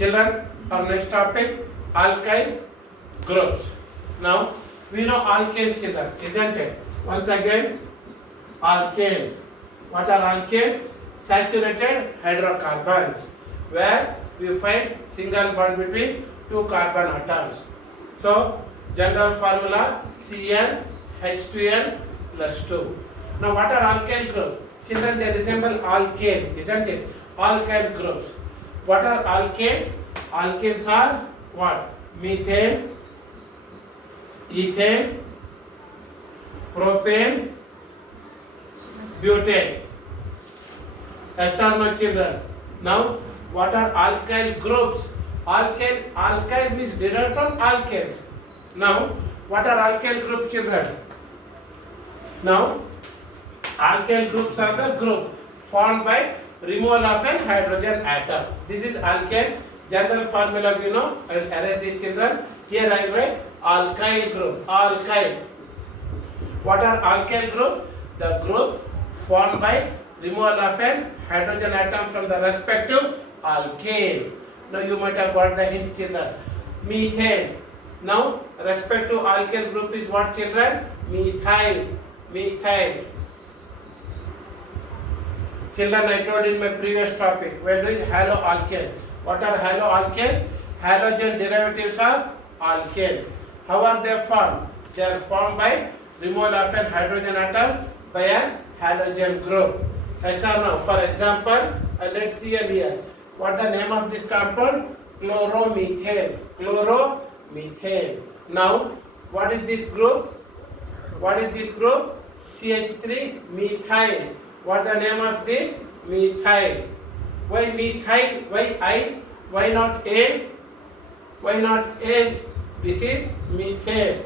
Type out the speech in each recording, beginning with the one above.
Children, our next topic, alkyl groups. Now, we know alkanes, children, isn't it? Once again, alkanes. What are alkanes? Saturated hydrocarbons, where we find single bond between two carbon atoms. So, general formula CnH2n plus 2. Now, what are alkyl groups? Children, they resemble alkane, isn't it? Alkyl groups. What are alkanes? Alkanes are what? Methane, ethane, propane, butane. Yes or no, children? Now, what are alkyl groups? Alkyl means derived from alkanes. Now, what are alkyl groups, children? Now, alkyl groups are the groups formed by removal of an hydrogen atom. This is alkane. General formula we know. I will erase these, children. Here I write alkyl group. Alkyl. What are alkyl groups? The groups formed by removal of an hydrogen atom from the respective alkane. Now you might have got the hint, children. Methane. Now respective alkyl group is what, children? Methyl. Methyl. Children, I told in my previous topic, we are doing haloalkanes. What are haloalkanes? Halogen derivatives of alkanes. How are they formed? They are formed by removal of an hydrogen atom by a halogen group. Yes or no? For example, let's see here. What the name of this compound? Chloromethane. Chloromethane. Now, what is this group? What is this group? CH3 methyl. What the name of this? Methyl. Why methyl? Why I? Why not A? Why not A? This is methane.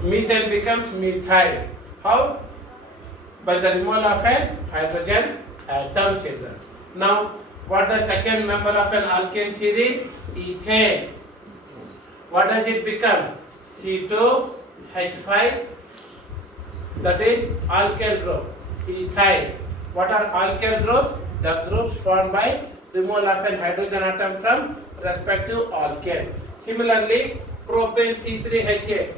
Methane becomes methyl. How? By the removal of an hydrogen atom, children. Now, what the second member of an alkane series? Ethane. What does it become? C2H5. That is alkyl group. Ethyl. What are alkyl groups? The groups formed by removal of an hydrogen atom from respective alkane. Similarly, propane C3H8.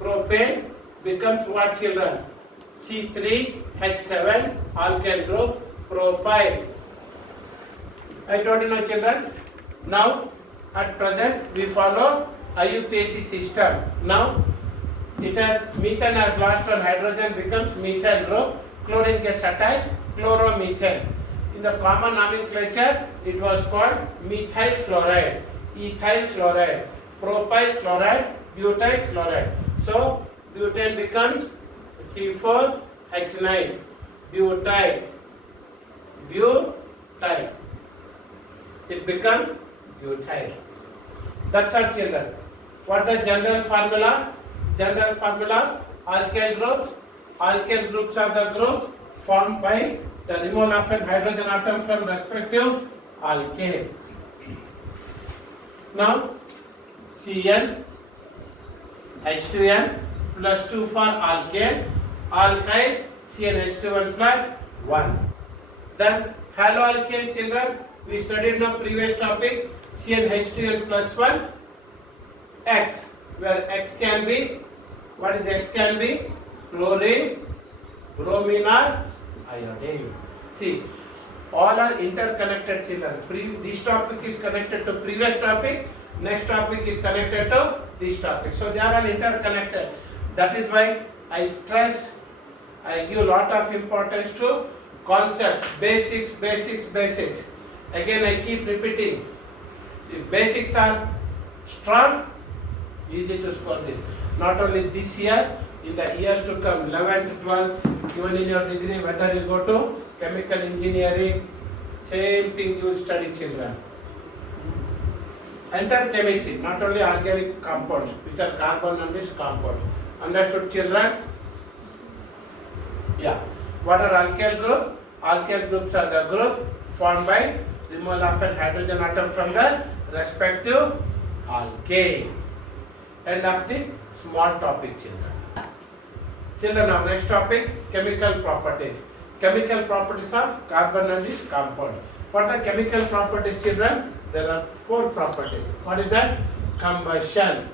Propane becomes what, children? C3H7 alkyl group. Propyl. I told you now, children. Now, at present, we follow IUPAC system. Now, it has methane has lost one hydrogen, becomes methyl group. Chlorine gets attached, chloromethane. In the common nomenclature, it was called methyl chloride, ethyl chloride, propyl chloride, butyl chloride. So, butane becomes C4H9, butyl. It becomes butyl. That's all, children. What the general formula? General formula, alkyl groups. Alkyl groups are the groups formed by the removal of an hydrogen atom from respective alkane. Now, Cn H2n plus 2 for alkane, alkyl CnH2n plus 1. Then haloalkane, children, we studied in our previous topic CnH2n plus 1 X, where X can be, what is X can be? Chlorine, bromine or iodine. See, all are interconnected, children. This topic is connected to previous topic, next topic is connected to this topic. So they are all interconnected. That is why I stress, I give a lot of importance to concepts, basics. Again, I keep repeating. See, basics are strong, easy to score this. Not only this year, in the years to come, 11th, 12th, even in your degree, whether you go to chemical engineering, same thing you will study, children. Enter chemistry, not only organic compounds, which are carbon and these compounds. Understood, children? Yeah. What are alkyl groups? Alkyl groups are the group formed by removal of an hydrogen atom from the respective alkane. End of this small topic, children. Children, our next topic, chemical properties. Chemical properties of carbon and its compound. What are the chemical properties, children? There are 4 properties. What is that? Combustion.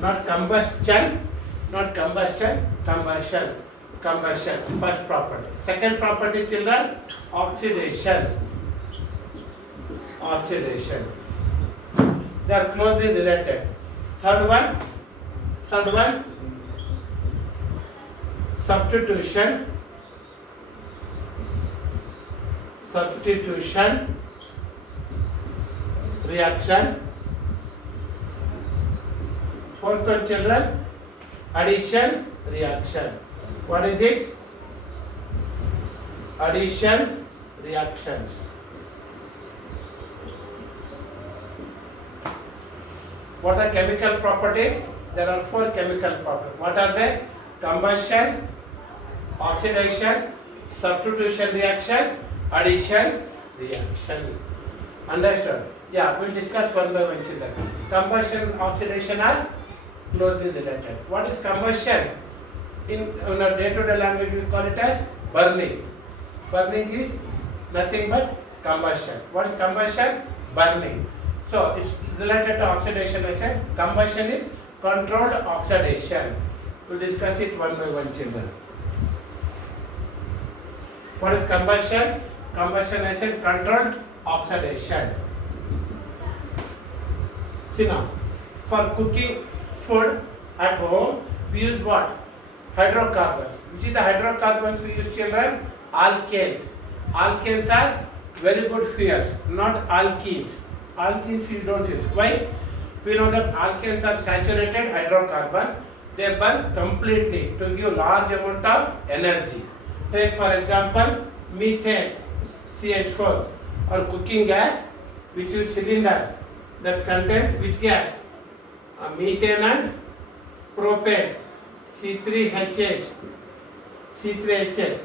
Not combustion, not combustion, combustion. Combustion, first property. Second property, children, oxidation. Oxidation. They are closely related. Third one, substitution. Substitution reaction. Fourth one, children, addition reaction. What is it? Addition reactions. What are chemical properties? There are 4 chemical properties. What are they? Combustion, oxidation, substitution reaction, addition reaction. Understood? Yeah, we'll discuss one by one, children. Combustion and oxidation are closely related. What is combustion? In our day-to-day language, we call it as burning. Burning is nothing but combustion. What is combustion? Burning. So it's related to oxidation. I said combustion is controlled oxidation. We'll discuss it one by one, children. What is combustion? Combustion, I said controlled oxidation. See now, for cooking food at home, we use what? Hydrocarbons. Which is the hydrocarbons we use, children? Alkanes. Alkanes are very good fuels, not alkenes. Alkenes we don't use. Why? We know that alkanes are saturated hydrocarbon. They burn completely to give large amount of energy. Take for example methane, CH4, or cooking gas, which is cylinder that contains which gas? Methane and propane, C3H8. C3H8.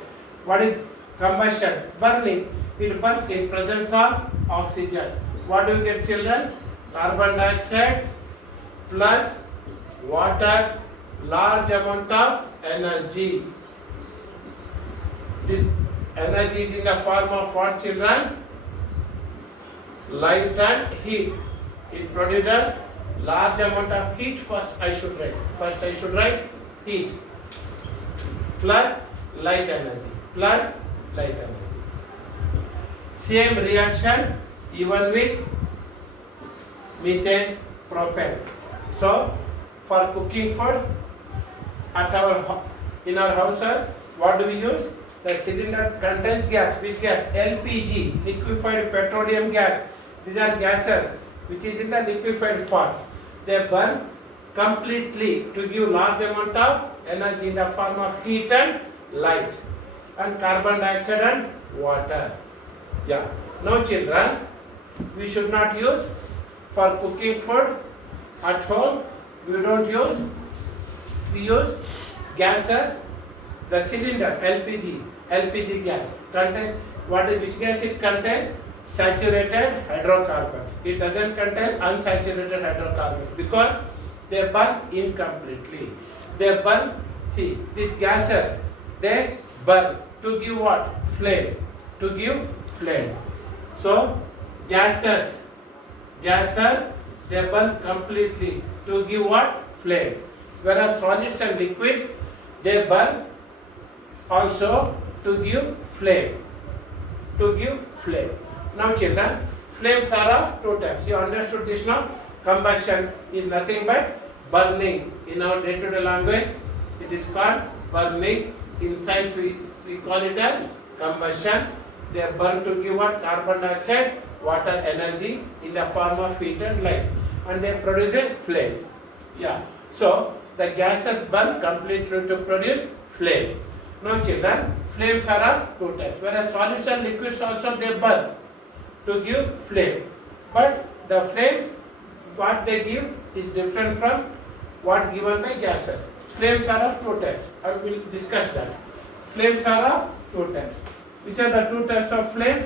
What is combustion? Burning. It burns in presence of oxygen. What do you get, children? Carbon dioxide plus water, large amount of energy. This energy is in the form of what, children? Light and heat. It produces large amount of heat. First I should write heat plus light energy. Same reaction even with methane, propane. So for cooking food in our houses, what do we use? The cylinder contains gas. Which gas? LPG, liquefied petroleum gas. These are gases which is in the liquefied form. They burn completely to give large amount of energy in the form of heat and light, and carbon dioxide and water. Yeah. Now children, we should not use for cooking food at home. We use gases. The cylinder LPG gas contains which gas it contains? Saturated hydrocarbons. It doesn't contain unsaturated hydrocarbons because they burn incompletely. They burn. See, these gases, they burn to give what? Flame. To give flame. So gases, they burn completely to give what? Flame. Whereas solids and liquids, they burn also to give flame. Now children, flames are of 2 types. You understood this now? Combustion is nothing but burning. In our day-to-day language, it is called burning. In science, we call it as combustion. They burn to give what? Carbon dioxide, water, energy in the form of heat and light, and they produce a flame. Yeah. So the gases burn completely to produce flame. Now children, flames are of 2 types. Whereas solids and liquids also they burn to give flame. But the flames, what they give is different from what given by gases. Flames are of 2 types. I will discuss that. Flames are of 2 types. Which are the 2 types of flame?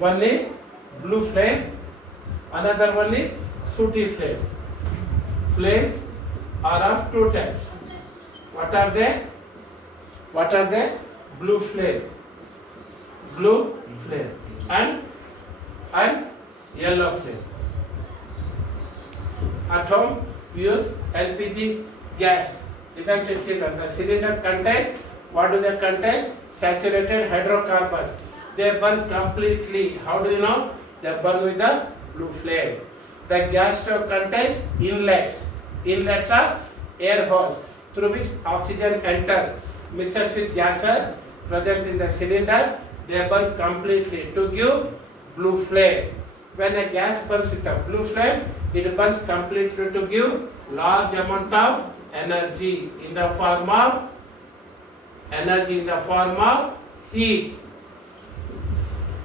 One is blue flame, another one is sooty flame. Flames are of 2 types. What are they? Blue flame. blue flame, and yellow flame. At home, we use LPG gas. Isn't it, children? The cylinder contains, what do they contain? Saturated hydrocarbons. They burn completely. How do you know? They burn with the blue flame. The gas stove contains inlets. Inlets are air holes through which oxygen enters, mixes with gases present in the cylinder. They burn completely to give blue flame. When a gas burns with a blue flame, it burns completely to give large amount of energy in the form of heat.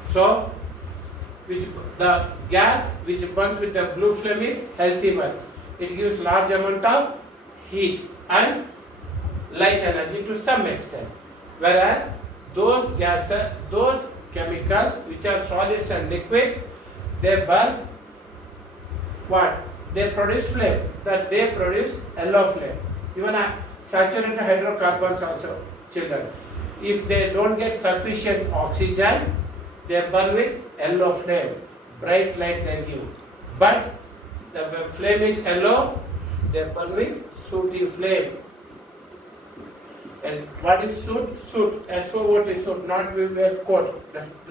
So, the gas which burns with the blue flame is healthy one. It gives large amount of heat and light energy to some extent. Whereas those gases, those chemicals which are solids and liquids, they burn what? They produce flame. That they produce yellow flame. Even a saturated hydrocarbons also, children. If they don't get sufficient oxygen, they burn with yellow flame. Bright light they give. But the flame is yellow, they burn with sooty flame. And what is soot? Soot, S-O-O-T, soot, not we wear coat,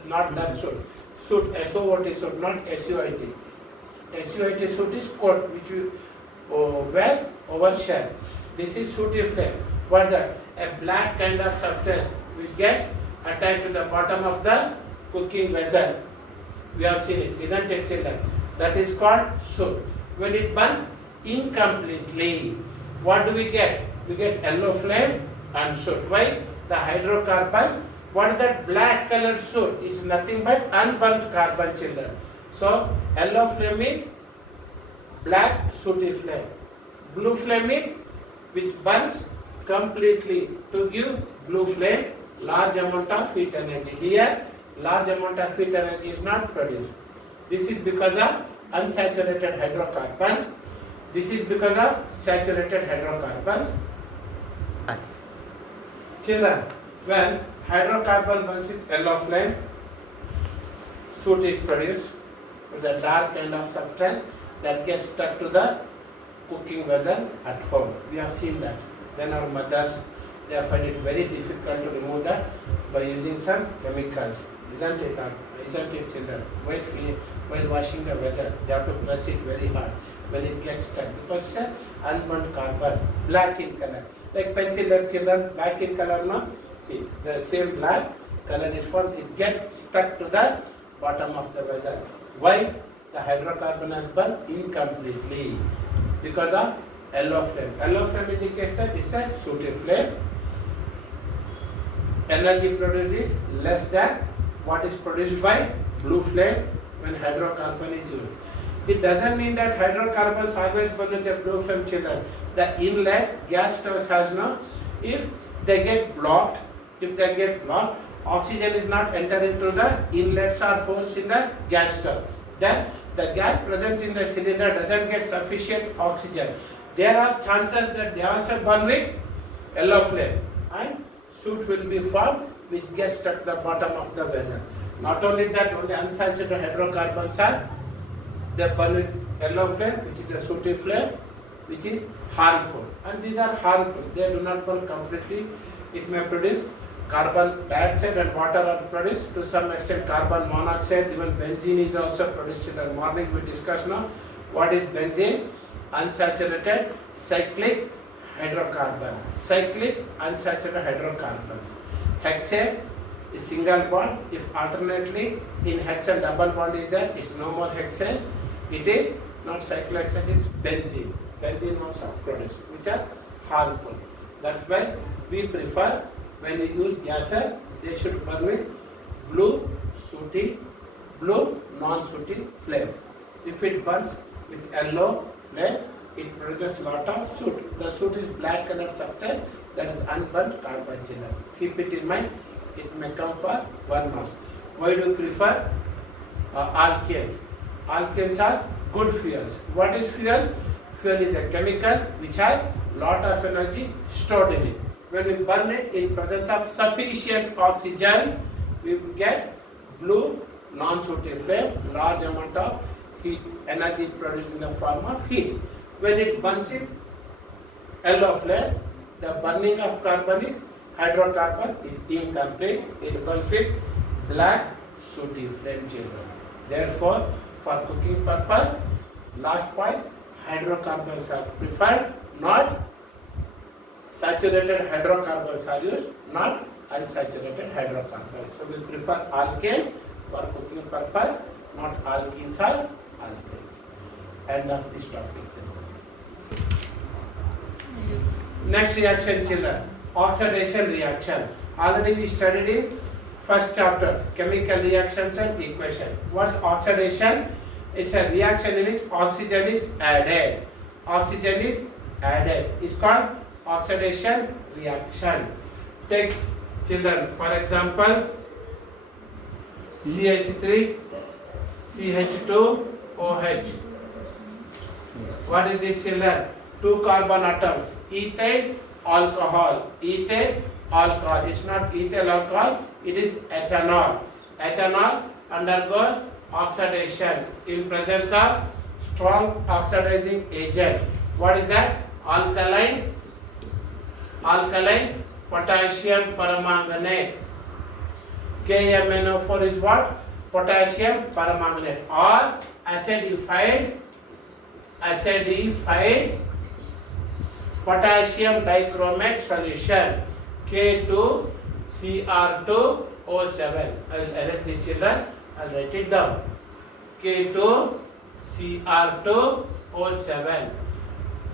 not that soot. Soot, S-O-O-T, soot, not S-U-I-T. S-U-I-T, soot is coat, which we wear over shirt. This is sooty flame. What is that? A black kind of substance which gets attached to the bottom of the cooking vessel. We have seen it, isn't it, children? That is called soot. When it burns incompletely, what do we get? We get yellow flame and soot. Why? The hydrocarbon. What is that black colored soot? It's nothing but unburnt carbon, children. So, yellow flame is black sooty flame. Blue flame is which burns completely to give blue flame large amount of heat energy. Here, large amount of heat energy is not produced. This is because of unsaturated hydrocarbons. This is because of saturated hydrocarbons. Children, when hydrocarbon burns with yellow flame, soot is produced. It's a dark kind of substance that gets stuck to the cooking vessels at home. We have seen that. Then our mothers, they find it very difficult to remove that by using some chemicals. Isn't it, children? While washing the vessel, they have to press it very hard when it gets stuck because it's an unburnt carbon, black in color. Like pencil lead, children, black in color, no? See, the same black color is formed, it gets stuck to the bottom of the vessel. Why? The hydrocarbon has burned incompletely because of yellow flame. Yellow flame indicates that it's a sooty flame. Energy produced is less than what is produced by blue flame when hydrocarbon is used. It doesn't mean that hydrocarbons always burn with a blue flame, children. The inlet gas stoves has no. If they get blocked, oxygen is not entering into the inlets or holes in the gas stove. Then the gas present in the cylinder doesn't get sufficient oxygen. There are chances that they also burn with yellow flame and soot will be formed which gets stuck at the bottom of the vessel. Not only that, only unsaturated hydrocarbons are they burn with yellow flame, which is a sooty flame, which is harmful. And these are harmful. They do not burn completely. It may produce carbon dioxide and water are produced. To some extent, carbon monoxide, even benzene is also produced. In the morning we discussed now. What is benzene? Unsaturated cyclic hydrocarbon. Cyclic unsaturated hydrocarbons. Hexane is single bond. If alternately in hexane double bond is there, it's no more hexane. It is not cyclohexane, it's benzene. Benzene also produced, which are harmful. That's why we prefer when we use gases, they should burn with blue non-sooty flame. If it burns with yellow flame, it produces lot of soot. The soot is black colored substance that is unburnt carbon. Keep it in mind. It may come for 1 month. Why do you prefer alkanes? Alkanes are good fuels. What is fuel? Fuel is a chemical which has lot of energy stored in it. When we burn it in presence of sufficient oxygen, we get blue non-sooty flame. Large amount of heat energy is produced in the form of heat. When it burns in yellow flame, the burning of carbon is hydrocarbon is incomplete. It burns with black sooty flame, children. Therefore, for cooking purpose, last point, hydrocarbons are preferred, not saturated hydrocarbons are used, not unsaturated hydrocarbons. So we prefer alkane for cooking purpose, not alkenes or alkanes. End of this topic, children. Next reaction, children, oxidation reaction. Already we studied in first chapter, chemical reactions and equation. What's oxidation? It's a reaction in which oxygen is added. Oxygen is added. It's called oxidation reaction. Take, children, for example, CH3, CH2, OH. What is this, children? Two carbon atoms. Ethyl alcohol. Ethyl alcohol. It's not ethyl alcohol, it is ethanol. Ethanol undergoes oxidation in presence of strong oxidizing agent. What is that? Alkaline potassium permanganate. KMnO4 is what? Potassium permanganate, or acidified potassium dichromate solution, K2Cr2O7. I will erase this, children. I will write it down. K2Cr2O7.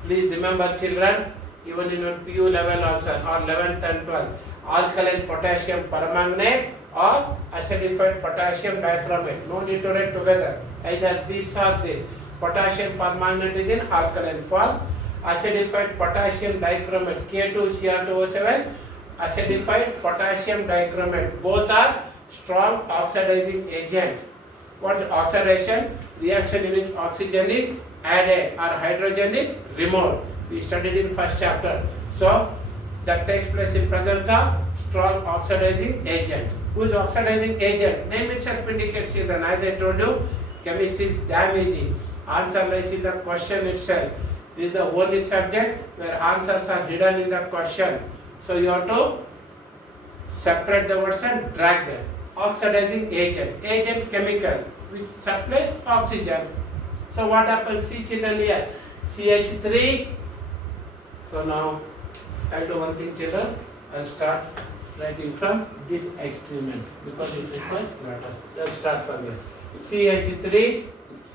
Please remember, children, even in your PU level also, or 11th and 12th, alkaline potassium permanganate or acidified potassium dichromate. No need to write together. Either this or this. Potassium permanganate is in alkaline form. Acidified potassium dichromate, K2Cr2O7, acidified potassium dichromate. Both are strong oxidizing agent. What is oxidation? Reaction in which oxygen is added or hydrogen is removed. We studied in first chapter. So that takes place in presence of strong oxidizing agent. Who is oxidizing agent? Name itself indicates, children. As I told you, chemistry is damn easy. Answer lies in the question itself. This is the only subject where answers are hidden in the question. So you have to separate the words and drag them. Oxidizing agent. Agent chemical which supplies oxygen. So what happens? See, children, here. CH3. So now I'll do one thing, children. I'll start writing from this extreme end because it requires letters. Let's start from here. CH3,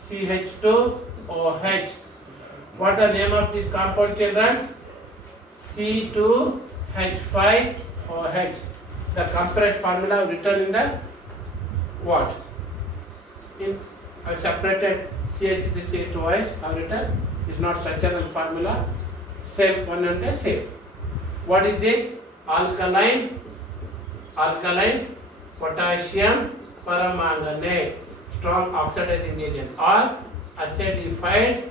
CH2, OH. What the name of this compound, children? C2H5OH. The compressed formula written in the what? In a separated CH3CH2OH are written. It's not structural formula. Same one and the same. What is this? Alkaline potassium permanganate, strong oxidizing agent, or acidified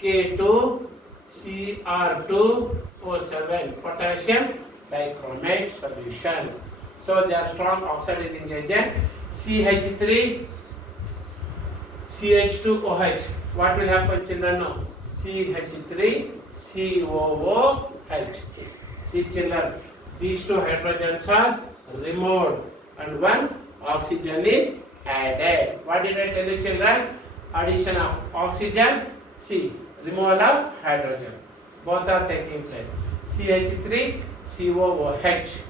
K2Cr2O7 potassium dichromate solution. So they are strong oxidizing agent. CH3 CH2OH. What will happen, children? Now CH3 COOH. See, children, these two hydrogens are removed and one oxygen is added. What did I tell you, children? Addition of oxygen, see, removal of hydrogen. Both are taking place. CH3 COOH.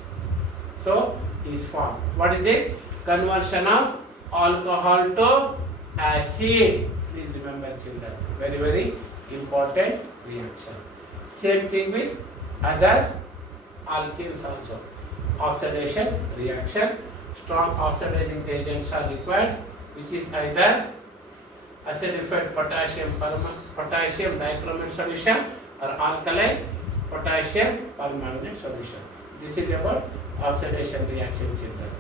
So is formed. What is this? Conversion of alcohol to acid. Please remember, children. Very, very important reaction. Same thing with other alkenes also. Oxidation reaction. Strong oxidizing agents are required, which is either acidified potassium dichromate solution or alkaline potassium permanganate solution. This is about oxidation reaction, children.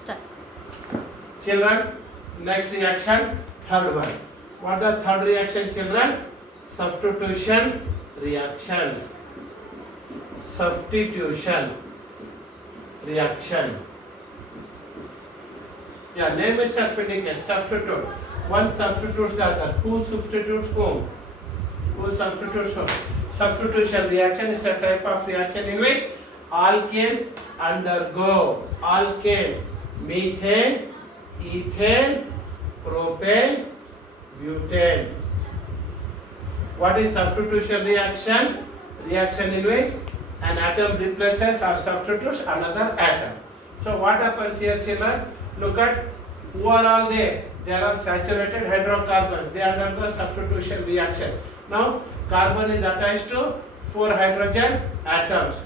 Start. Children, next reaction, third one. What is the third reaction, children? Substitution reaction. Substitution. reaction. Yeah, name itself indicates substitute. One substitutes the other. Who substitutes whom? Who substitutes whom? Substitution reaction is a type of reaction in which alkanes undergo alkane, methane, ethane, propane, butane. What is substitution reaction? Reaction in which an atom replaces or substitutes another atom. So what happens here, children? Look at who are all there. They are all saturated hydrocarbons. They undergo substitution reaction. Now carbon is attached to 4 hydrogen atoms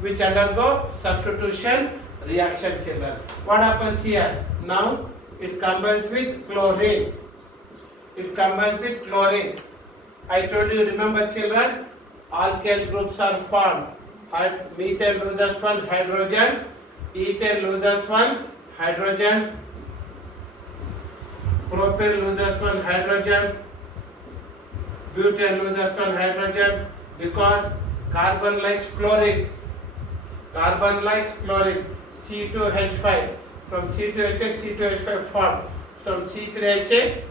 which undergo substitution reaction, children. What happens here? Now it combines with chlorine. It combines with chlorine. I told you, remember children, alkyl groups are formed. Methane loses 1 hydrogen, ethane loses 1 hydrogen, propane loses 1 hydrogen, butane loses 1 hydrogen, because carbon likes chlorine. Carbon likes chlorine. C2H5. From C2H6, C2H5 formed. From C3H8,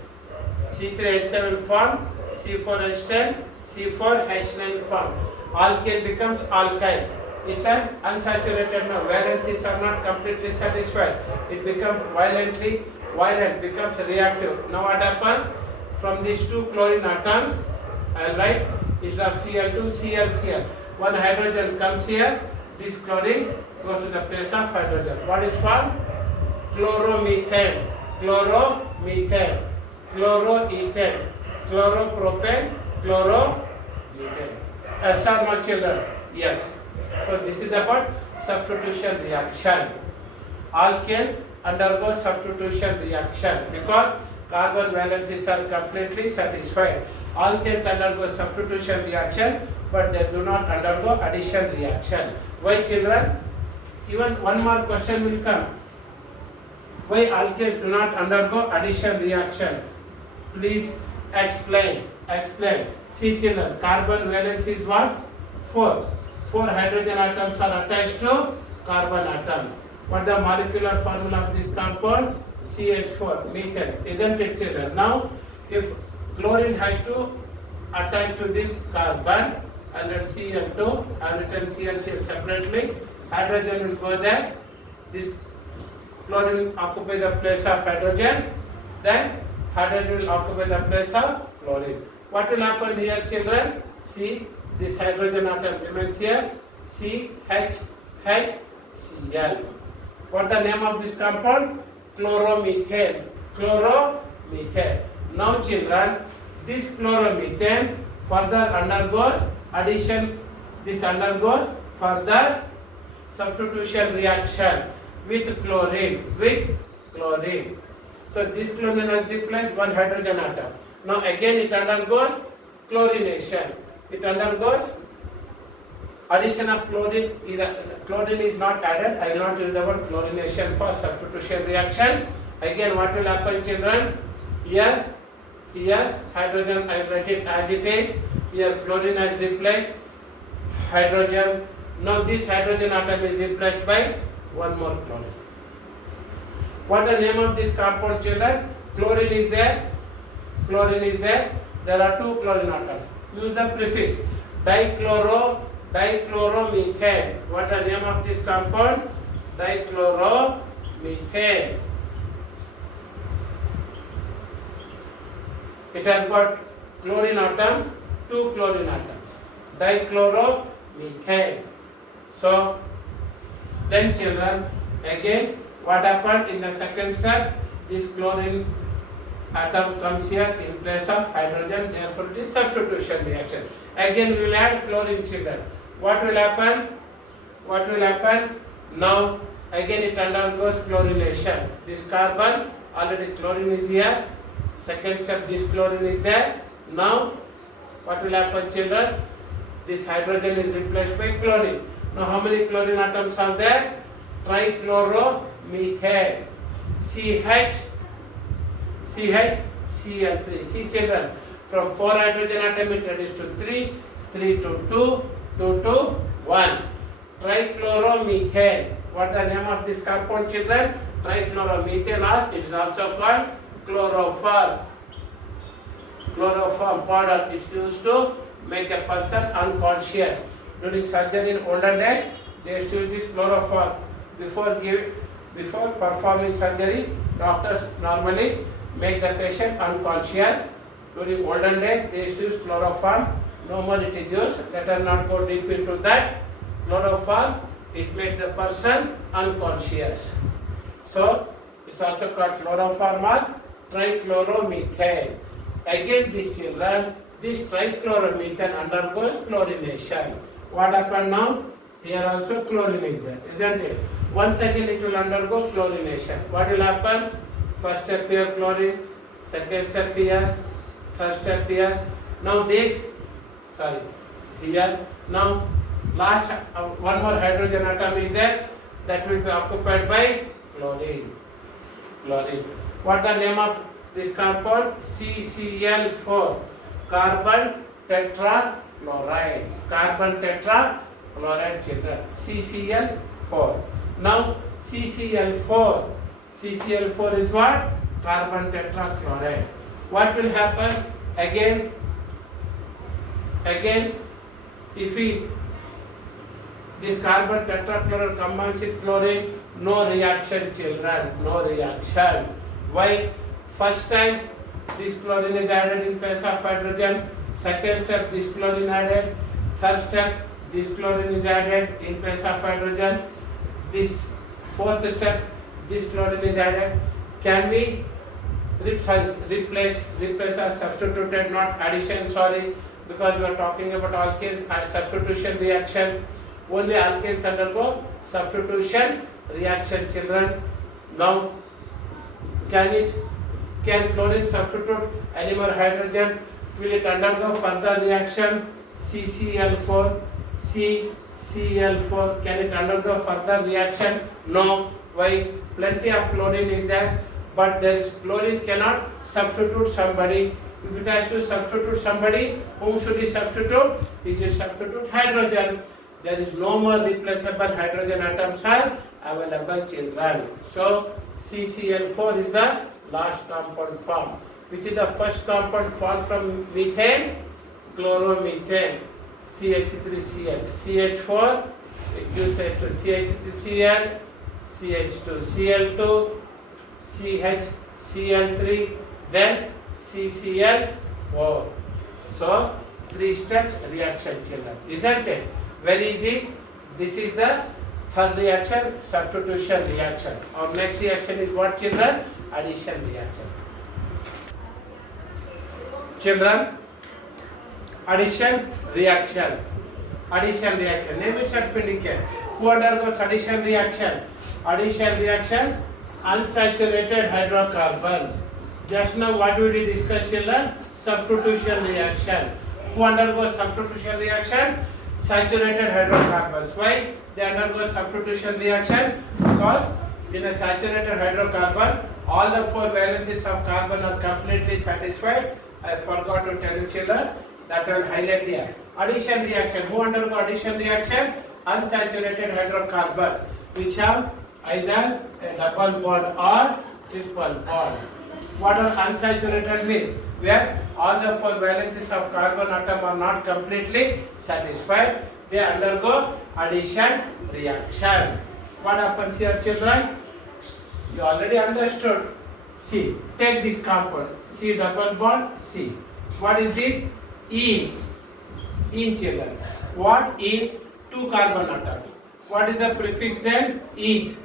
C3H7 formed. C4H10, C4H9 formed. Alkane becomes alkyl. It's an unsaturated now. Valencies are not completely satisfied. It becomes violent, becomes reactive. Now what happens? From these 2 chlorine atoms, I'll write instead of Cl2, ClCl. 1 hydrogen comes here. This chlorine goes to the place of hydrogen. What is formed? Chloromethane, chloromethane, chloroethane, chloropropane, chlorobutane. Yes or no, children? Yes. So this is about substitution reaction. Alkanes undergo substitution reaction because carbon valencies are completely satisfied. Alkanes undergo substitution reaction, but they do not undergo addition reaction. Why, children? Even one more question will come. Why alkanes do not undergo addition reaction? Please explain. Explain. See, children, carbon valence is what? 4. 4 hydrogen atoms are attached to carbon atom. What the molecular formula of this compound? CH4, methane. Isn't it, children? Now, if chlorine has to attach to this carbon and let Cl2 and written ClCl separately, hydrogen will go there. This chlorine occupy the place of hydrogen. Then hydrogen will occupy the place of chlorine. What will happen here, children? See, this hydrogen atom remains here. CHHCl. What the name of this compound? Chloromethane. Chloromethane. Now, children, this chloromethane further undergoes addition. This undergoes further substitution reaction with chlorine. With chlorine. So this chlorine has replaced 1 hydrogen atom. Now again it undergoes chlorination. It undergoes addition of chlorine. Chlorine is not added. I will not use the word chlorination for substitution reaction. Again, what will happen, children? Here hydrogen, I will write it as it is. Here chlorine has replaced hydrogen. Now this hydrogen atom is replaced by 1 more chlorine. What the name of this compound, children? Chlorine is there. Chlorine is there. There are 2 chlorine atoms. Use the prefix dichloromethane. What the name of this compound? Dichloromethane. It has got chlorine atoms, 2 chlorine atoms. Dichloromethane. So then, children, again what happened in the second step? This chlorine atom comes here in place of hydrogen, therefore it is substitution reaction. Again we will add chlorine, children. What will happen? What will happen? Now again it undergoes chlorination. This carbon, already chlorine is here. Second step, this chlorine is there. Now what will happen, children? This hydrogen is replaced by chlorine. Now how many chlorine atoms are there? Trichloromethane. CHCl3. See, children, from 4 hydrogen atom it reduced to 3, 3 to 2, 2 to 1. Trichloromethane. What the name of this compound, children? Trichloromethane, or it is also called chloroform. Chloroform powder. It's used to make a person unconscious. During surgery in olden days, they used to use this chloroform. Before performing surgery, doctors normally make the patient unconscious. During olden days, they used to use chloroform. No more it is used. Let us not go deep into that. Chloroform, it makes the person unconscious. So, it's also called chloroform or trichloromethane. Again, these children, this trichloromethane undergoes chlorination. What happened now? Here also chlorine is there, isn't it? Once again it will undergo chlorination. What will happen? First step here chlorine, second step here, third step here. Now this, here. Now last one more hydrogen atom is there, that will be occupied by chlorine. What the name of this compound? CCl4, carbon tetrachloride. Carbon tetrachloride, children. CCl4. Now CCl4 is what? Carbon tetrachloride. What will happen? Again, if this carbon tetrachloride combines with chlorine, no reaction, children, no reaction. Why? First time this chlorine is added in place of hydrogen, second step this chlorine added, third step this chlorine is added in place of hydrogen, this fourth step this chlorine is added. Can we replace or substituted, not addition, because we are talking about alkanes and substitution reaction. Only alkanes undergo substitution reaction, children. Now, can chlorine substitute any more hydrogen? Will it undergo further reaction? CCl4, CCl4, can it undergo further reaction? No. Why? Plenty of chlorine is there, but chlorine cannot substitute somebody. If it has to substitute somebody, whom should it substitute? It should substitute hydrogen. There is no more replaceable hydrogen atoms are available, children. So CCl4 is the last compound form. Which is the first compound formed from methane? Chloromethane. CH3Cl. CH4, it gives rise to CH3Cl, CH2Cl2, CHCl3, then CCl4. So, 3 steps reaction, children. Isn't it? Very easy. This is the third reaction, substitution reaction. Our next reaction is what, children? Addition reaction. Children, addition reaction. Addition reaction. Name it should indicate. Who undergoes addition reaction? Addition reaction, unsaturated hydrocarbons. Just now what we discussed, children? Substitution reaction. Who undergoes substitution reaction? Saturated hydrocarbons. Why they undergo substitution reaction? Because in a saturated hydrocarbon, all the 4 valencies of carbon are completely satisfied. I forgot to tell you, children, that I will highlight here. Addition reaction. Who undergo addition reaction? Unsaturated hydrocarbon, which have either a double bond or triple bond. What are unsaturated means? Where all the 4 valencies of carbon atom are not completely satisfied, they undergo addition reaction. What happens here, children? You already understood. See, take this compound. C double bond C. What is this? Ene. Ene, children. What? Ene? 2 carbon atoms. What is the prefix then? Eth.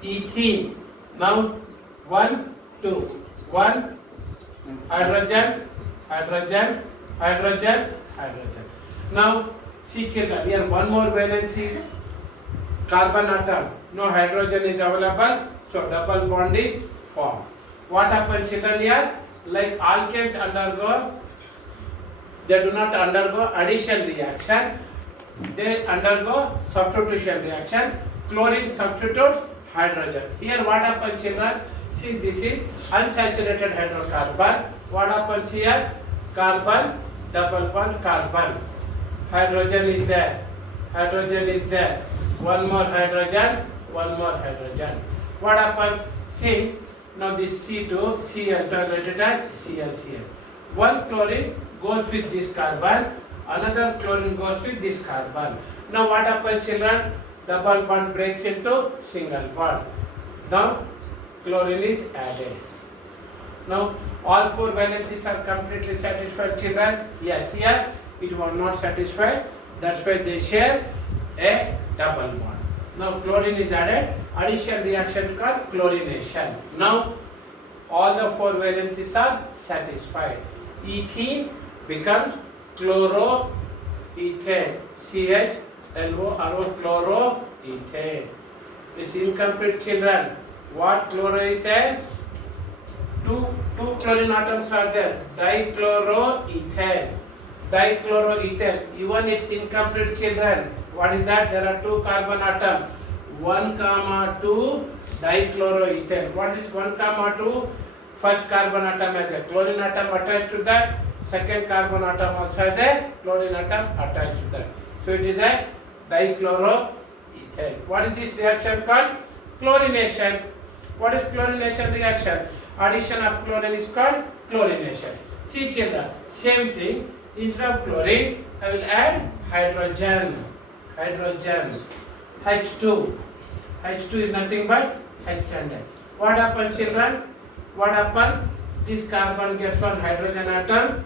Ethene. Now 1, 2. 1 hydrogen, hydrogen, hydrogen, hydrogen. Now see, children, here one more valency carbon atom. No hydrogen is available, so double bond is formed. What happens, children, here? Like alkanes undergo, they do not undergo addition reaction, they undergo substitution reaction. Chlorine substitutes hydrogen. Here what happens, children? See, this is unsaturated hydrocarbon. What happens here? Carbon, double bond, carbon. Hydrogen is there. Hydrogen is there. one more hydrogen, one more hydrogen. What happens? Since now this C2, Cl terminated as ClCl. One chlorine goes with this carbon, another chlorine goes with this carbon. Now what happens, children? Double bond breaks into single bond. Now chlorine is added. Now all four valencies are completely satisfied, children. Yes, here it was not satisfied. That's why they share a double bond. Now chlorine is added. Addition reaction called chlorination. Now all the four valencies are satisfied. Ethene becomes chloroethane. CHLORO, chloroethane. This incomplete, children. What chloroethane? Two chlorine atoms are there. Dichloroethane. Dichloroethane. Even it's incomplete, children. What is that? There are two carbon atoms. 1, 2 dichloroethane. What is 1, 2? First carbon atom has a chlorine atom attached to that. Second carbon atom also has a chlorine atom attached to that. So it is a dichloroethane. What is this reaction called? Chlorination. What is chlorination reaction? Addition of chlorine is called chlorination. See, children, same thing. Instead of chlorine, I will add hydrogen. Hydrogen. H2. H2 is nothing but H and N. What happens, children? What happens? This carbon gets one hydrogen atom.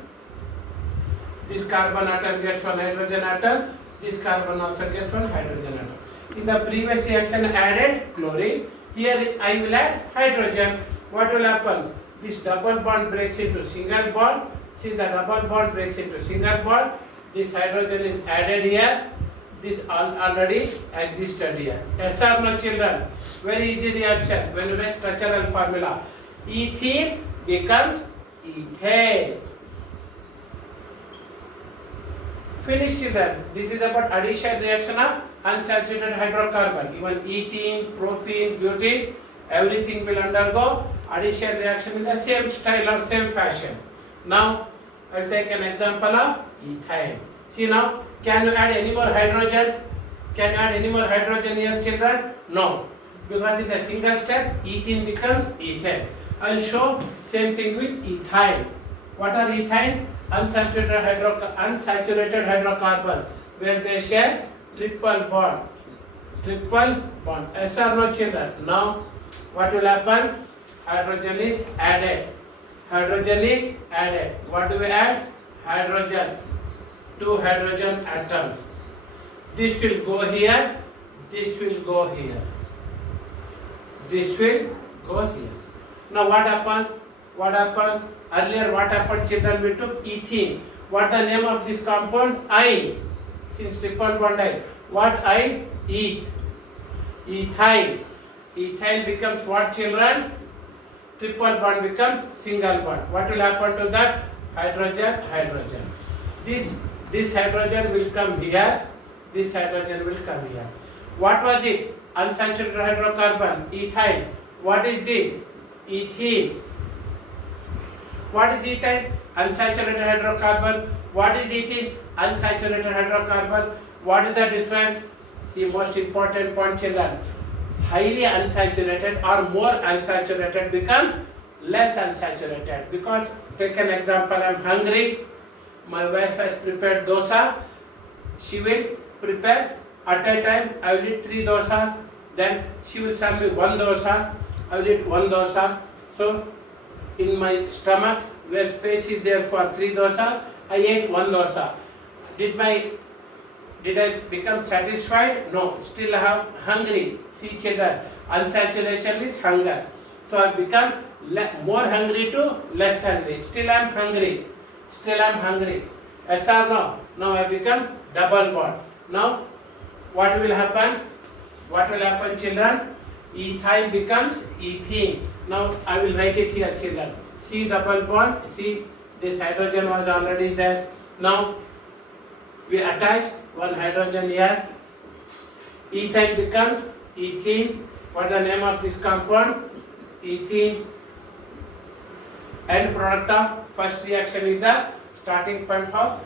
This carbon atom gets one hydrogen atom. This carbon also gets one hydrogen atom. In the previous reaction, I added chlorine. Here I will add hydrogen. What will happen? This double bond breaks into single bond. See, the double bond breaks into single bond. This hydrogen is added here. This already existed here. Yes or no, children? Very easy reaction. When you write structural formula, ethene becomes ethane. Finish, children. This is about addition reaction of unsaturated hydrocarbon. Even ethene, propene, butene, everything will undergo addition reaction in the same style or same fashion. Now, I will take an example of ethyne. See now, can you add any more hydrogen? Can you add any more hydrogen here, children? No. Because in the single step, ethene becomes ethane. I will show same thing with ethyne. What are ethyne? Unsaturated hydrocarbons, where they share triple bond. Triple bond. Yes or no, children? Now, what will happen? Hydrogen is added. Hydrogen is added. What do we add? Hydrogen. 2 hydrogen atoms. This will go here. This will go here. This will go here. Now what happens? What happens? Earlier what happened, children? We took ethene. What the name of this compound? Ine. Since triple bond ine. What ine? Eth. Ethyl. Ethyl becomes what, children? Triple bond becomes single bond. What will happen to that? Hydrogen, hydrogen. This hydrogen will come here. This hydrogen will come here. What was it? Unsaturated hydrocarbon, ethyl. What is this? Ethene. What is ethyl? Unsaturated hydrocarbon. What is ethene? Unsaturated hydrocarbon. What is the difference? See, most important point, children. Highly unsaturated or more unsaturated becomes less unsaturated. Because, take an example, I am hungry. My wife has prepared dosa. She will prepare at a time. I will eat 3 dosas. Then she will serve me 1 dosa. I will eat 1 dosa. So in my stomach, where space is there for 3 dosas, I ate 1 dosa. Did I become satisfied? No. Still I am hungry. See, children, unsaturation is hunger. So I become more hungry to less hungry. Still I am hungry. Still I am hungry. Yes or no? Now I become double bond. Now what will happen? What will happen, children? Ethyl becomes ethene. Now I will write it here, children. C double bond. See, this hydrogen was already there. Now we attach 1 hydrogen here. Ethyl becomes ethene. What is the name of this compound? Ethene. End product of first reaction is the starting point of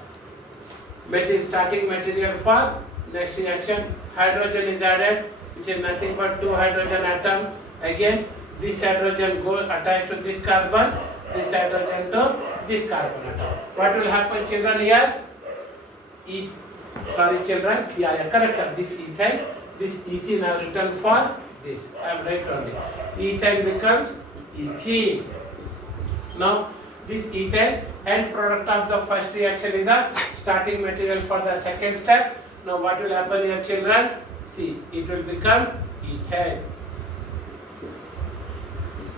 starting material for next reaction. hydrogen is added, which is nothing but two hydrogen atom. Again, this hydrogen goes attached to this carbon, this hydrogen to this carbon atom. What will happen, children, here? Children, correct. This ethene I have written for this. I am right only. Ethane becomes ethene. Now, this ethane end product of the first reaction is the starting material for the second step. Now, what will happen here, children? See, it will become ethane.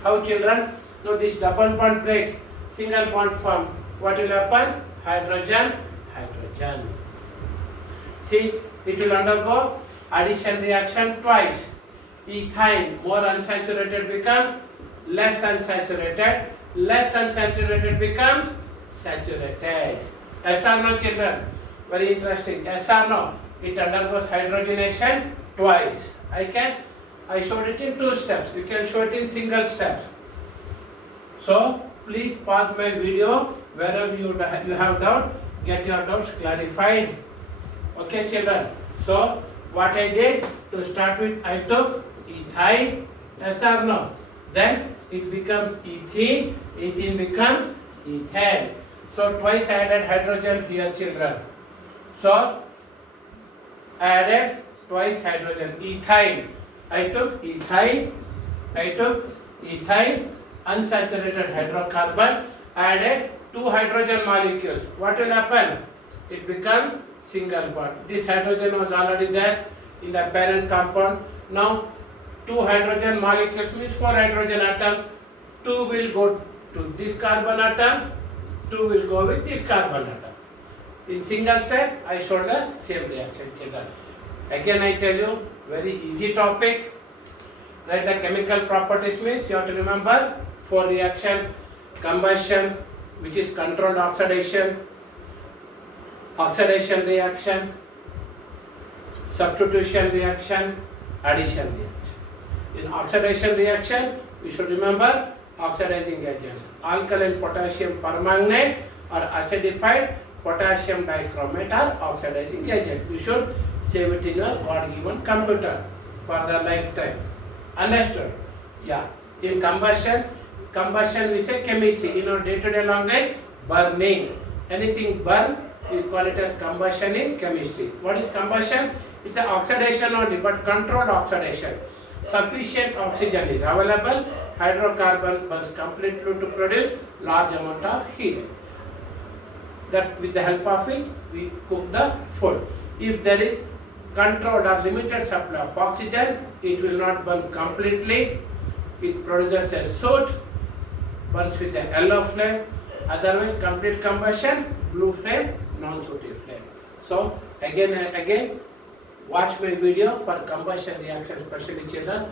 How, children? Now, this double bond breaks, single bond form. What will happen? Hydrogen. See, it will undergo addition reaction twice. Ethyne, more unsaturated, becomes less unsaturated. Less unsaturated becomes saturated. Yes or no, children? Very interesting. Yes or no? It undergoes hydrogenation twice. I showed it in two steps. You can show it in single steps. So, please pause my video. Wherever you have doubt, get your doubts clarified. Okay, children. So, what I did, to start with, I took ethyne. Yes or no? Then it becomes ethene. Ethene becomes ethane. So, twice added hydrogen here, children. So, added twice hydrogen. Ethyne. I took ethyne. Unsaturated hydrocarbon. Added two hydrogen molecules. What will happen? It becomes single bond. This hydrogen was already there in the parent compound. Now, two hydrogen molecules means four hydrogen atom. Two will go to this carbon atom. Two will go with this carbon atom. In single step, I showed the same reaction, children. Again, I tell you, very easy topic. Write the chemical properties means you have to remember four reaction: combustion, which is controlled oxidation, oxidation reaction, substitution reaction, addition reaction. In oxidation reaction, we should remember oxidizing agents: alkaline potassium permanganate or acidified potassium dichromate are oxidizing agent. You should save it in your God-given computer for the lifetime. Understood? Yeah. In combustion we say chemistry. In our day-to-day language, burning. Anything burn, we call it as combustion in chemistry. What is combustion? It's an oxidation only, but controlled oxidation. Sufficient oxygen is available. Hydrocarbon burns completely to produce large amount of heat. That with the help of which we cook the food. If there is controlled or limited supply of oxygen, it will not burn completely. It produces a soot, burns with a yellow flame. Otherwise, complete combustion, blue flame, non-sooty flame. So, again and again, watch my video for combustion reaction, especially children.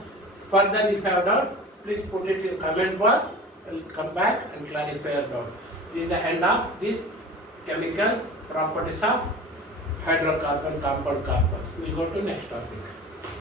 Further, if you have doubt, please put it in comment box. I will come back and clarify your doubt. This is the end of this chemical properties of hydrocarbon compound compounds. We will go to next topic.